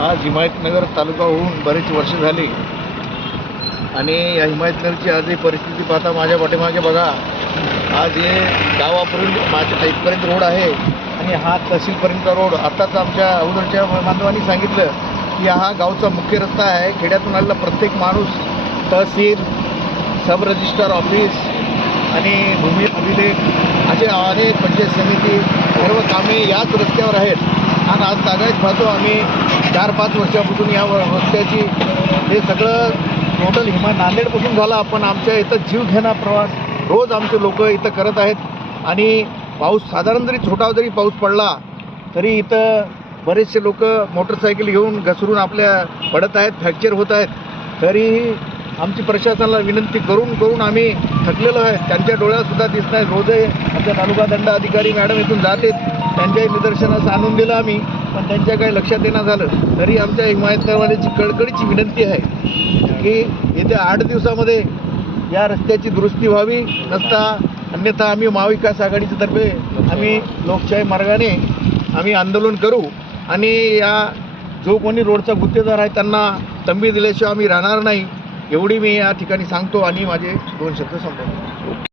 आज हिमायतनगर तालुका होऊन बरेच वर्ष झाली. आणि या हिमायतनगरची आजही परिस्थिती पाहता माझ्या पाठीमागे बघा. आज हे गावापर्यंत माझ्या इथपर्यंत रोड आहे. आणि हा तहसीलपर्यंतचा रोड. आत्ताच आमच्या अगोदरच्या बांधवांनी सांगितलं की हा गावचा मुख्य रस्ता आहे. खेड्यातून आलेला प्रत्येक माणूस तहसील सब रजिस्टर ऑफिस आणि भूमी अभिलेख असे अनेक पंचायत समिती सर्व कामे याच रस्त्यावर आहेत. कारण आज तागायत पाहतो आम्ही चार पाच वर्षापासून या रस्त्याची हे सगळं टोटल हिमा नांदेडपासून झाला. आपण आमच्या इथं जीवघेणा प्रवास. रोज आमचे लोक इथं करत आहेत. आणि पाऊस साधारण जरी छोटा जरी पाऊस पडला तरी इथं बरेचसे लोक मोटरसायकल घेऊन घसरून आपल्या पडत आहेत फ्रॅक्चर होत आहेत. तरीही आमची प्रशासनाला विनंती करून करून आम्ही थकलेलो आहे. त्यांच्या डोळ्यातसुद्धा दिसत आहेत रोजही आमच्या तालुका दंड अधिकारी मॅडम इथून जाते त्यांच्याही निदर्शनास आणून दिलं आम्ही पण त्यांच्या काही लक्षात येणं झालं तरी आमच्या हिमायतकरवाल्याची कळकळीची विनंती आहे की येत्या आठ दिवसामध्ये या रस्त्याची दुरुस्ती व्हावी. नसता अन्यथा आम्ही महाविकास आघाडीच्या तर्फे आम्ही लोकशाही मार्गाने आम्ही आंदोलन करू. आणि या जो कोणी रोडचा गुत्तेदार आहे त्यांना तंबी दिल्याशिवाय आम्ही राहणार नाही एवढी मी या ठिकाणी सांगतो आणि माझे दोन शब्द संपवतो.